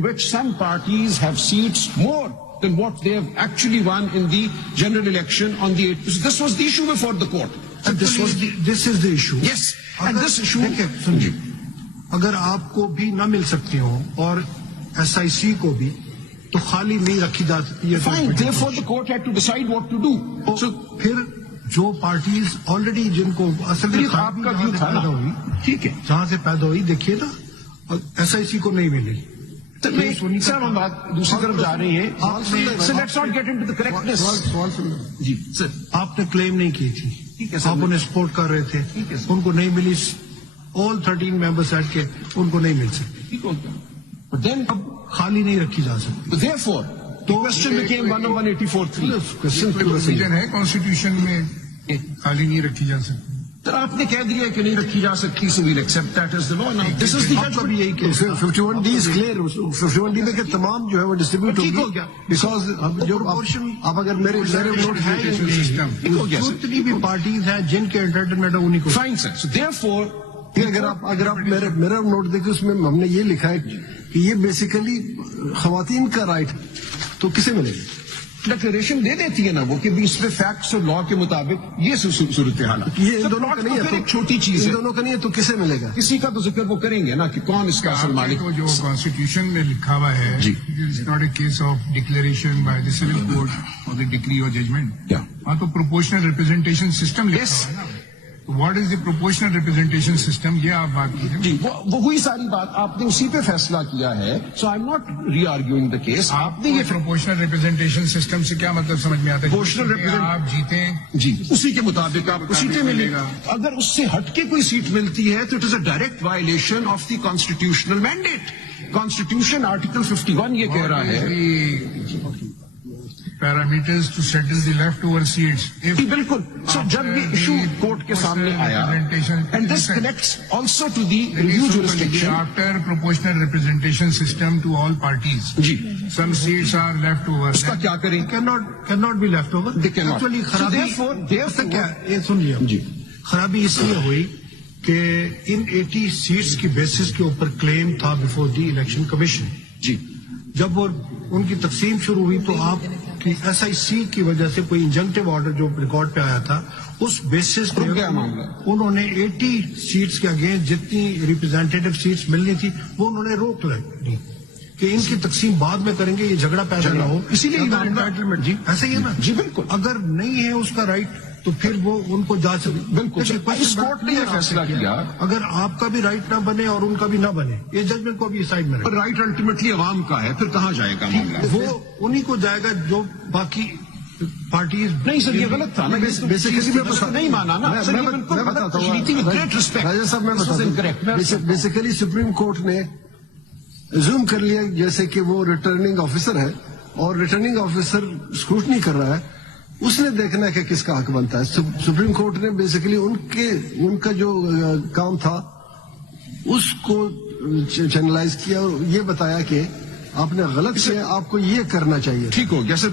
in which some parties have seats more than what they have actually won in the general election on the 8th. This was the issue before the court. And this is the issue. Yes. And this issue. سنیے, اگر آپ کو بھی نہ مل سکتے ہوں اور SIC کو بھی, تو خالی نہیں رکھی جا سکتی ہے. Fine. Therefore the court had to decide what to do. So پھر جو پارٹیز آلریڈی جن کو اصل میں آپ کا بھی پیدا ہوئی, ٹھیک ہے, جہاں سے پیدا ہوئی, دیکھیے نا, SIC کو نہیں ملی. سر ہم بات دوسری طرف جا رہے ہیں. جی سر, آپ نے کلیم نہیں کی تھی, آپ انہیں سپورٹ کر رہے تھے, ان کو نہیں ملی. all 13 members ایڈ کے ان کو نہیں مل سکتی. دین اب خالی نہیں رکھی جا سکتی. therefore the question became 10184(3). Provision ہے کانسٹیٹیوشن میں خالی نہیں رکھی جا سکتی. سر آپ نے کہہ دیا کہ نہیں رکھی جا سکتی, so we'll accept that as the law. Now this is the judgment. یہی کہ 51D is clear. 51D میں کہ تمام جو ہے وہ ڈسٹریبیوٹ ہوگی, بیکاز جو اب اگر میرے جتنی بھی پارٹیز ہیں جن کے انٹرٹینمنٹ ہے انہیں کو. Fine sir. So therefore اگر آپ میرا نوٹ دیکھیں, اس میں ہم نے یہ لکھا ہے کہ یہ بیسیکلی خواتین کا رائٹ, تو کسے ملے گا؟ ڈکلریشن دے دیتی ہے نا وہ, کہ اس پہ فیکٹس اور لا کے مطابق یہ صورتحال. یہ ان دونوں کا نہیں ہے, ایک چھوٹی چیز ہے, ان دونوں کا نہیں ہے, تو کسے ملے گا؟ کسی کا تو ذکر وہ کریں گے نا کہ کون اس کا اصل مالک. جو کانسٹیٹیوشن میں لکھا ہوا ہے, it's not a case of declaration by the civil court اور دی ڈکری اور ججمنٹ. ہاں, تو پروپورشنل ریپرزینٹیشن سسٹم لکھا ہوا ہے نا. What is the proportional representation system, یہ آپ بات کیجیے. جی وہی ساری بات آپ نے اسی پہ فیصلہ کیا ہے. So I am not rearguing the case. آپ نے یہ پروپورشنل ریپرزینٹیشن سسٹم سے کیا مطلب سمجھ میں آتا ہے؟ پروپورشنل آپ جیتیں, جی اسی کے مطابق آپ کو سیٹیں ملے گا. اگر اس سے ہٹ کے کوئی سیٹ ملتی ہے تو it is a direct violation of the constitutional mandate. Constitution article 51 یہ کہہ رہا ہے parameters to settle the left over seats. بالکل. سو جب یہ ایشو کورٹ کے سامنے آیا, and this connects also to the review jurisdiction after proportional representation system to all parties. جی some seats are left over. اس کا کیا کریں؟ Can not be left over. Actually خرابی اس لیے ہوئی کہ ان 80 سیٹس کی بیسس کے اوپر کلیم تھا بفور دی الیکشن کمیشن. جی جب وہ ان کی تقسیم شروع ہوئی تو آپ کی SIC کی وجہ سے کوئی انجنکٹیو آرڈر جو ریکارڈ پہ آیا تھا, اس بیسس پہ انہوں نے 80 سیٹس کے اگینسٹ جتنی ریپرزینٹیٹو سیٹس ملنی تھی وہ انہوں نے روک لی کہ ان کی تقسیم بعد میں کریں گے, یہ جھگڑا پیدا نہ ہو. اسی لیے انٹائٹلمنٹ. جی ایسا ہی ہے نا. جی بالکل. اگر نہیں ہے اس کا رائٹ تو پھر وہ ان کو جا سکے. بالکل. اس کورٹ نے یہ فیصلہ کیا, اگر آپ کا بھی رائٹ نہ بنے اور ان کا بھی نہ بنے, یہ ججمنٹ کو بھی سائڈ میں رکھیں. رائٹ الٹیمیٹلی عوام کا ہے, پھر کہاں جائے گا معاملہ؟ وہ انہی کو جائے گا جو باقی پارٹیز. نہیں سر, یہ غلط تھا نا. نہیں مانا نا. میں بتاتا ہوں راجا صاحب, میں بتاتا ہوں. بیسیکلی سپریم کورٹ نے زوم کر لیا جیسے کہ وہ ریٹرننگ آفیسر ہے, اور ریٹرننگ آفیسر اسکروٹنی کر رہا ہے, اس نے دیکھنا ہے کہ کس کا حق بنتا ہے. سپریم کورٹ نے بیسیکلی ان کا جو کام تھا اس کو چینلائز کیا اور یہ بتایا کہ آپ نے غلط کیا, آپ کو یہ کرنا چاہیے. ٹھیک ہو گیا سر.